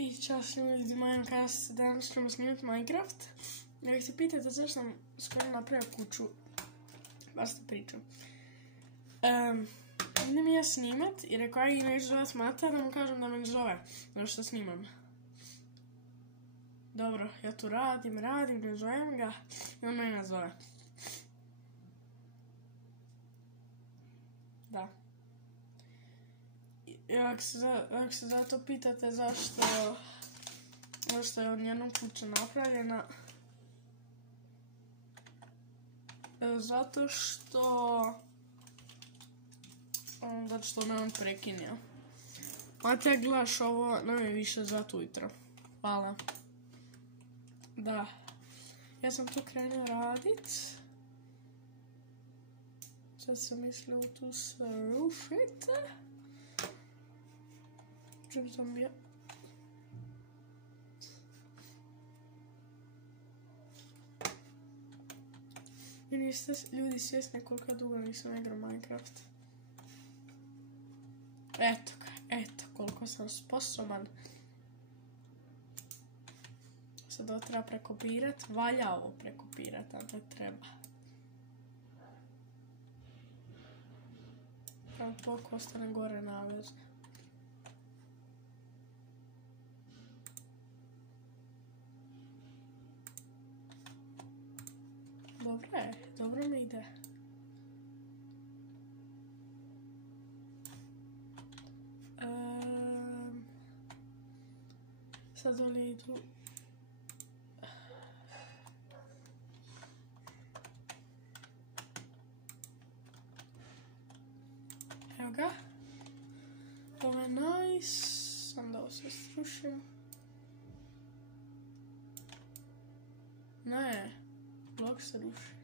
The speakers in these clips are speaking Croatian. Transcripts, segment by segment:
I čas ljudi, Minecraft, danas ćemo snimati Minecraft. Nek se pitate zašto sam skoro napravio kuću, baš te pričam. Idem ja snimat i rekao, aj neću zovat Mata da mu kažem da me ne zove, zato što snimam. Dobro, ja tu radim, ne zovem ga i on mene nazove. Da. Ako se zato pitate zašto je od njenom kuća napravljena, zato što me on prekinio. Mate, gledaš ovo, nam je više zato ujutro. Hvala. Da. Ja sam tu krenuo radit. Sad sam mislio tu srušit. Čim sam bio... I niste ljudi svjesni koliko dugo nisam igrao Minecraft. Eto koliko sam sposoban. Sad ovo treba prekopirat, valja ovo prekopirat, a ne treba. Kao toliko ostane gore navezno. Dobro mi ide. Sad oni idu... Evo ga. Ovo je nice. Sam da ovo sve strušim. Ne. Blok se ruši.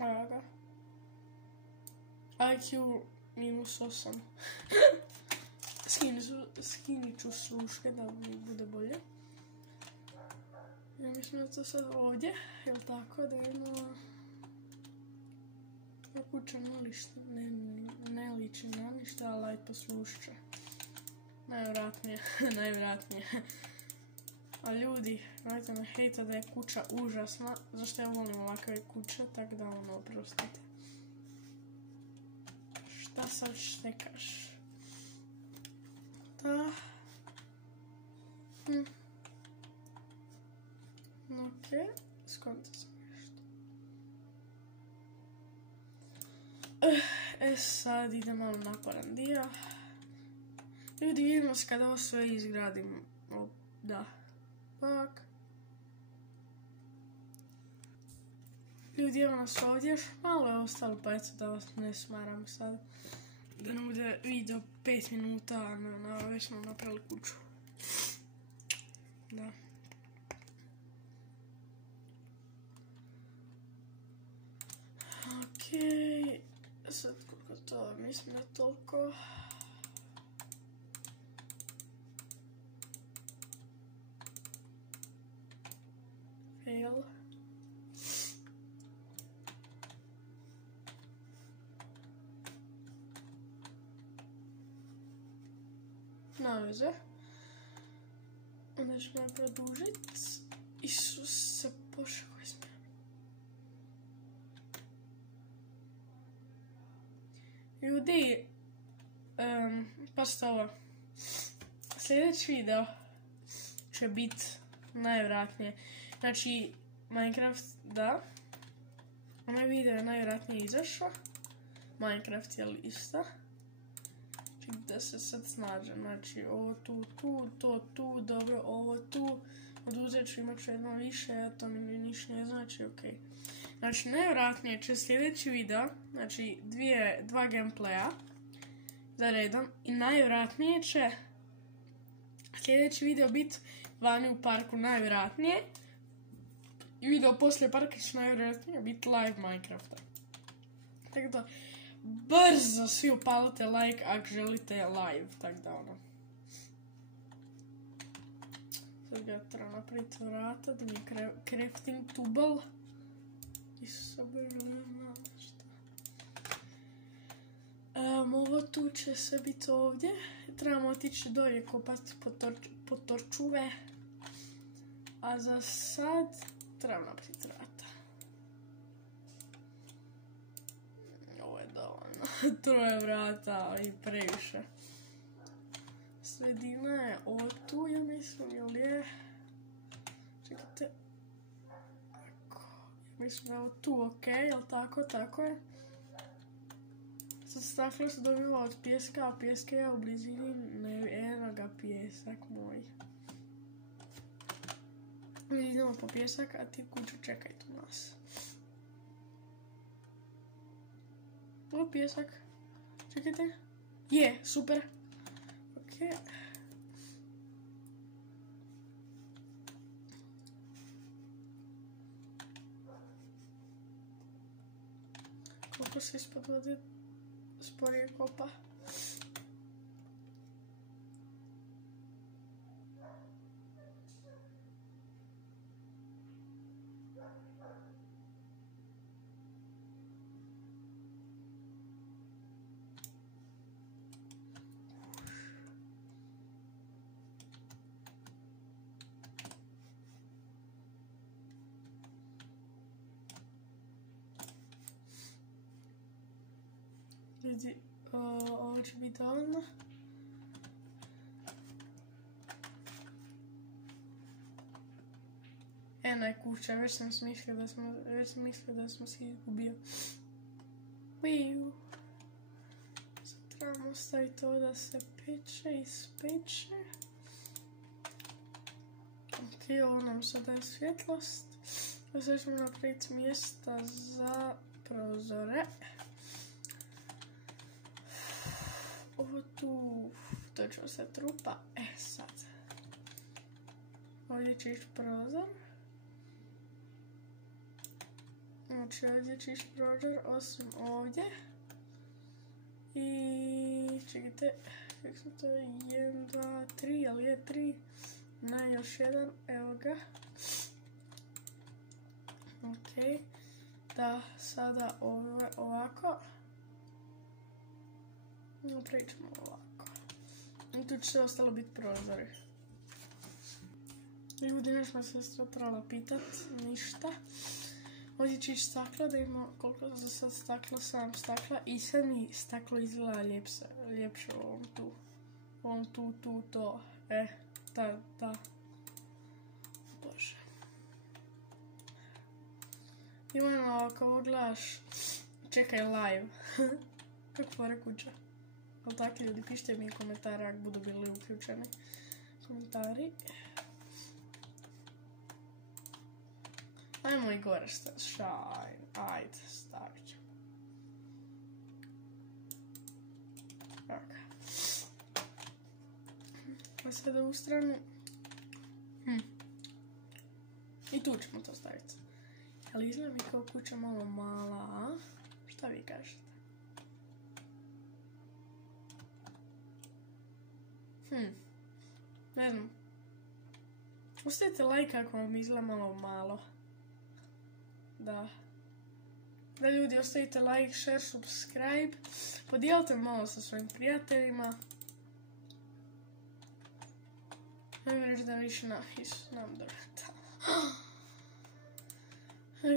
Evo ga. IQ -8. Skinit ću sluške da mi bude bolje. Ja mislim da to sad ovdje, jel tako, da imamo... Kuća ne liči na ništa, ali aj poslušat će. Najvjerojatnije. A ljudi, nemojte me hejta da je kuća užasna, zašto ja volim ovakve kuće, tako da ono, oprostite. Šta sad štekaš? Da. Okej, skonto sam nešto. Sad ide malo naporan dio. Ljudi, vidimo se kada ovo sve izgradim. Da. Tak. Ljudi, evo nas ovdje, još malo je ostalo, pa eto da vas ne smaram sad. Da ne bude video 5 minuta, a već smo napravili kuću. Da. Okej. Sad koliko to, mislim da toliko. Fail. Na veze. Onda ćemo produžit. Isuse Bože, koji smo. Ljudi, pazite ovo. Sljedeći video će biti najvjerojatnije. Znači, Minecraft, da. Onaj video je najvjerojatnije izašao. Minecraft je lista. Znači, da se sad snađem. Znači, ovo tu, to tu, dobro, ovo tu. Oduzet ću, imat ću jedno više, a to mi ništa ne znači, okej. Znači, najvjerojatnije će sljedeći video, znači, dva gameplaya za redom i najvjerojatnije će sljedeći video biti vani u parku, najvjerojatnije. I video poslije parka će najvjerojatnije biti live Minecrafta. Tako da, brzo svi upalite like ako želite live, tako da ono. Sad ga treba napraviti vrata, da mi je crafting table. I sabir, ne znam šta. Ovo tu će sve biti ovdje. Trebamo otići dolje kopati po torčuve. A za sad trebamo napraviti vrata. Ovo je dovoljno. 3 vrata i previše. Sredina je ovo tu, ja mislim, ili je... Čekajte. Mislim da je ovo tu, ok, jel tako? Tako je. Sad staklo se dobiva od pijeska, a pijesk je u blizini, eno ga pijesak moj. Mi idemo po pijesak, a ti kuću čekaj tu nas. Ovo pijesak. Čekajte. Je, super. Ok. Koliko se ispod vode sporije kopa. Vidi, ovo će biti dovoljno. Eno je kuća, već sam mislio da smo se izgubio. Uiju. Sad trebamo staviti to da se peče i speče. Ok, ovo nam sad daje svjetlost. Sad ćemo napraviti mjesta za prozore. Ovo tu, to ću se trupa, sad. Ovdje će ići prozor. Znači ovdje će ići prozor, osim ovdje. I čekajte, kako su to, 1, 2, 3, ali je 3. Na još jedan, evo ga. Ok, da sada ovako. Napravit ćemo ovako. I tu će sve ostalo biti prozori. Ljudi, nešto se sestra trebala pitat, ništa. Ovdje će ići stakla, da ima koliko za sad stakla, 7 stakla. I sve mi staklo izgleda ljepše u ovom tu. U ovom tu, to. Da. Bože. Imamo ako ovo gledaš, čekaj live. Kako fora kuća. Ali tako ljudi, pišite mi komentare ako budu bili uključeni komentari. Ajmo i gore shine. Ajde, stavit ću. Ok. Pa sada u stranu. I tu ćemo to staviti. Ali izgleda mi kao kuća malo mala, a? Šta vi kažete? Ne znam. Ostavite like ako vam izgleda malo malo. Da. Da ljudi, ostavite like, share, subscribe. Podijelite malo sa svojim prijateljima. Ne mi reći da više znam drveta.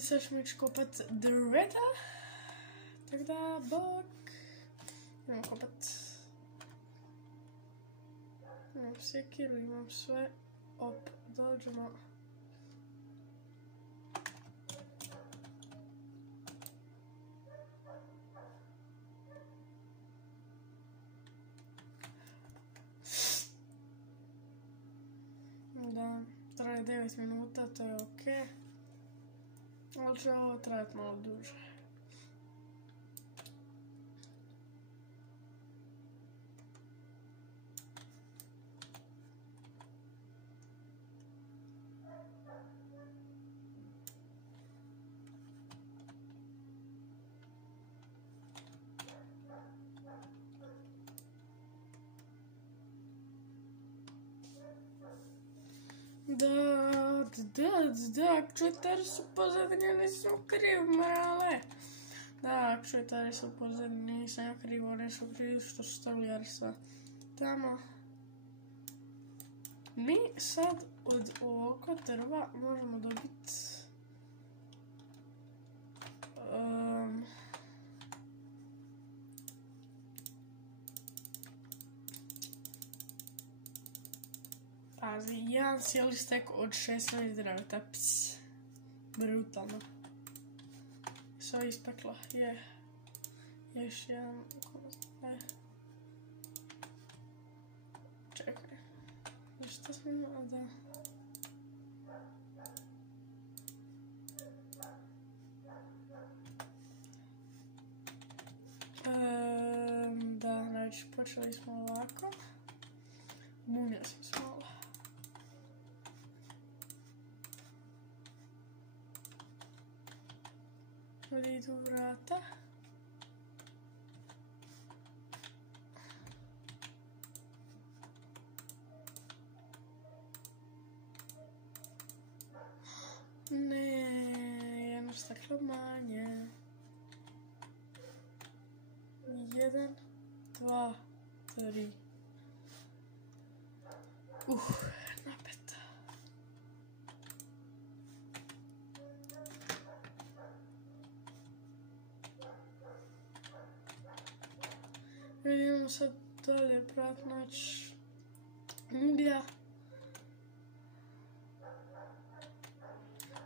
Sad ćemo ići kopat drveta. Tako da, bok. Idemo kopat. Imam sekiru, imam sve. Op, dođemo. Da, traje 9 minuta, to je ok. Ali će ovo trajati malo duže. Da, akčetari su pozadnje, nisam kriv, male. Da, akčetari su pozadnje, nisam ja kriv, one su krivi što su stavili Arsa tamo. Mi sad od ovoga drva možemo dobiti pazi, jedan cijeli stek od 16 drveta. Pss. Brutalno. Sve ispekla. Je. Još jedan. Ne. Čekaj. Što sam imala da... Da, znači počeli smo ovako. Munja sam smala. Ovdje idu vrata. Ne, jedno staklo manje. 1, 2, 3. Napeta. Idemo sad dalje pratnač uglja.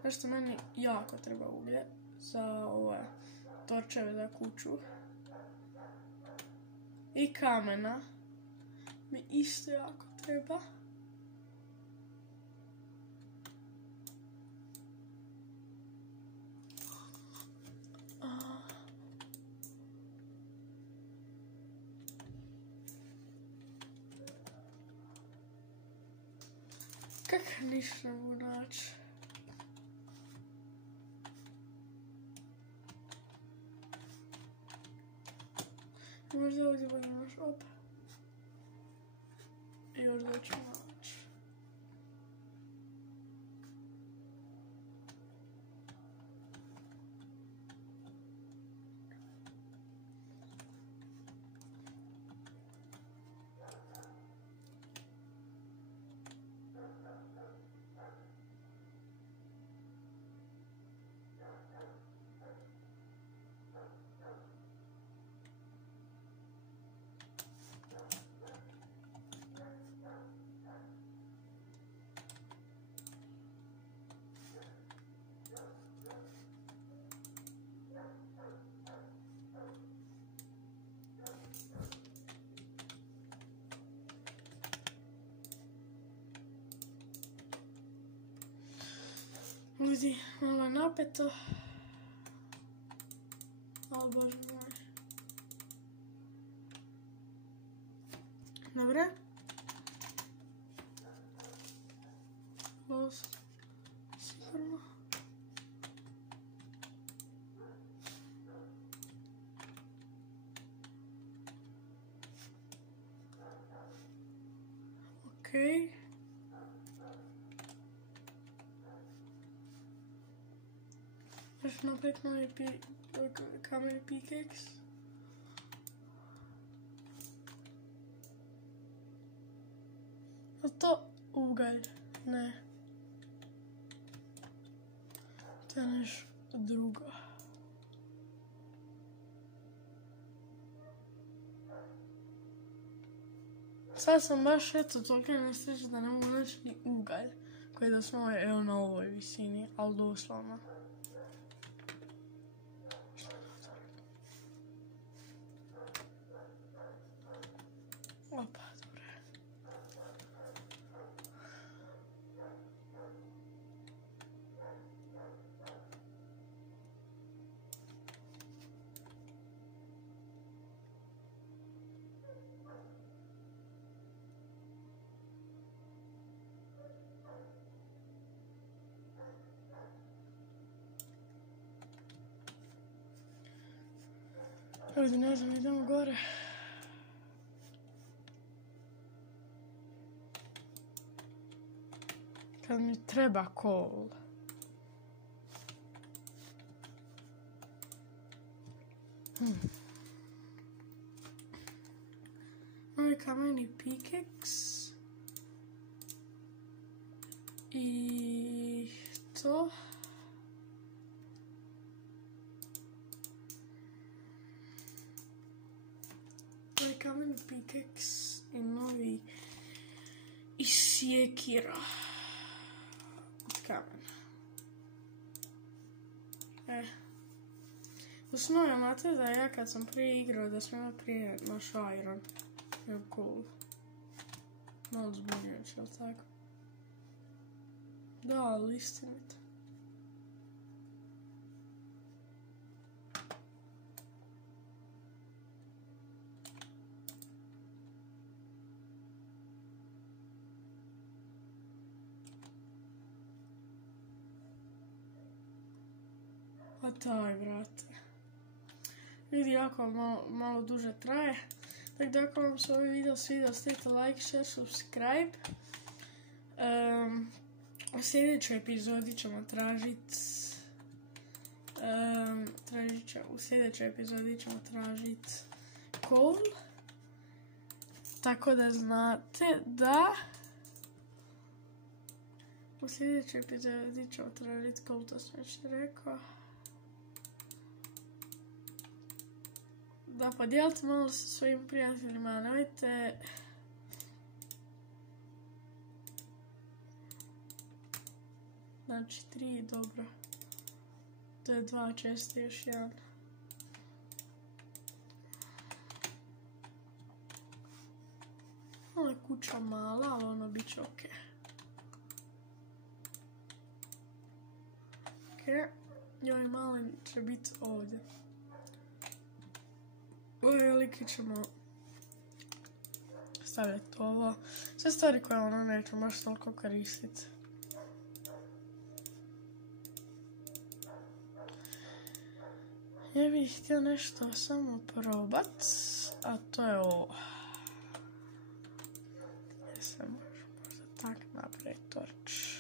Nešto meni jako treba uglje za ove torčeve za kuću. I kamena mi isto jako treba. Kak ništa ne mogu naći. Možda ovdje imaš opet. I ovdje ću naći. Ljudi, malo napeto. O bože moj. Dobre. Ovo sigurno. Okej. Još napraviti novi kameni pickaxe. Je to ugalj? Ne. To je nešto drugo. Sad sam baš eto toliko nesrećna da ne mogu naći ni ugalj. Koji da smo evo na ovoj visini, ali doslovno. Opa, dobro. Ovdje ne znam, idemo gore. kad mi treba coal. Ovaj kameni pickaxe. I to. Ovaj kameni pickaxe i novi i sjekira od kamena. U snovi imate da ja kad sam prije igrao da sam imao prije naš iron. Je cool. Malo zbunjujuće, jel' tako? Da, ali istinito. Pa taj, brate. Vidi, jako malo duže traje. Tako da ako vam se ovaj video svidio, stavite like, share, subscribe. U sljedećoj epizodi ćemo tražiti coal. Tako da znate da u sljedećoj epizodi ćemo tražiti coal, to sam već rekao. Da podijelite malo sa svojim prijateljima, nemojte znači 3, dobro. To je 2 česta, još 1. Ovo je kuća mala, ali ono bit će ok. I ovaj mali će biti ovdje. Ove velike ćemo stavljati ovo. Sve stvari koje ono neće baš toliko koristiti. Ja bih htio nešto samo probat, a to je ovo. Ja se možda tak napraviti torč.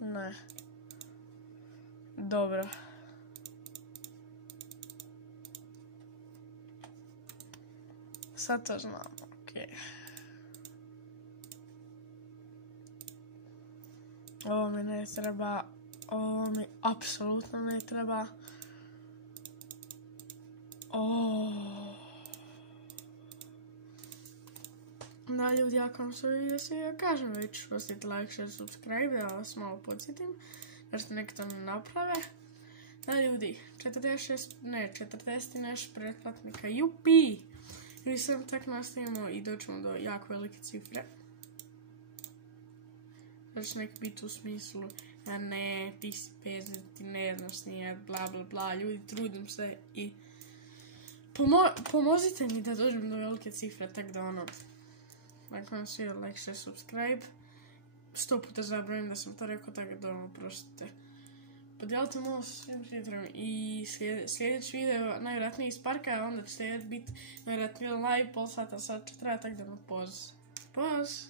Ne. Dobro. Sad to znamo, okej. Ovo mi ne treba, ovo mi apsolutno ne treba. Da, ljudi, ako vam se video svidio, kažem već, pustite like, share, subscribe, da vas malo podsjetim, jer ste neki to ne naprave. Da, ljudi, 40 nešto pretplatnika, jupi! I sad tak nastavimo i doćemo do jako velike cifre. Znači nek biti u smislu, a ne, ti si pezet, ti ne znaš snijat, bla bla bla, ljudi, trudim se i pomozite mi da dođem do velike cifre, tak da ono, ako vam svidio, like, share, subscribe, 100 puta zabrojim da sam to rekao, tako da ono, prostite. Podijelite malo sa svim prijateljima i sljedeći video najvjerojatnije iz parka, a onda će biti najvjerojatnije live, pol sata, sad će treba, tako da ono, poz.